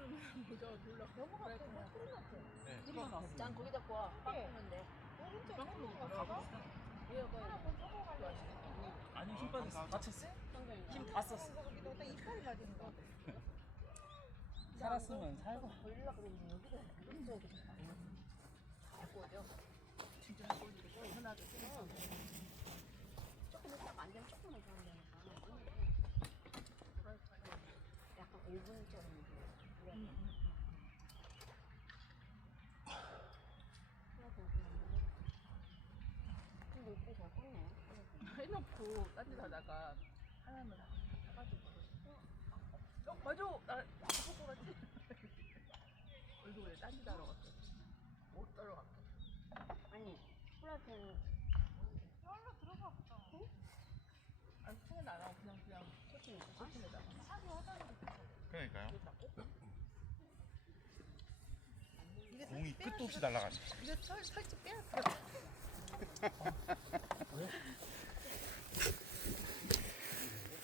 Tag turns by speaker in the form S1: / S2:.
S1: 뭐 났지?
S2: 네.
S3: 난 거기 잡고 와. 빵
S1: 네. 오른쪽 하나 저거 가려.
S4: 아니 힘 빠졌어. 다쳤어? 힘 다 썼어.
S1: 거기다 딱 이빨이 맞은 거.
S4: 살았으면 살고.
S3: 걸리려 그러면 여기다 되겠다.
S4: 진짜.
S3: 하나도 응. 조금 조금만 더 하면 되니까. 약간 오븐처럼 그래. 하나 더 하면 근데 이쁘게 잘 꽂네.
S2: 해놓고 딴데 하다가 하나는 사가지고 어 맞아 나 바꿔 갔지 얼굴에 딴데 하러 갔어 못 따라갔어
S3: 아니, 플라테는
S1: 얼로 들어가 보자.
S2: 안 통에 나가 그냥 그냥
S1: 하기 하자는
S5: 그러니까 끝도 없이 날아가죠.
S1: 이거 털, 털집 빼야 돼.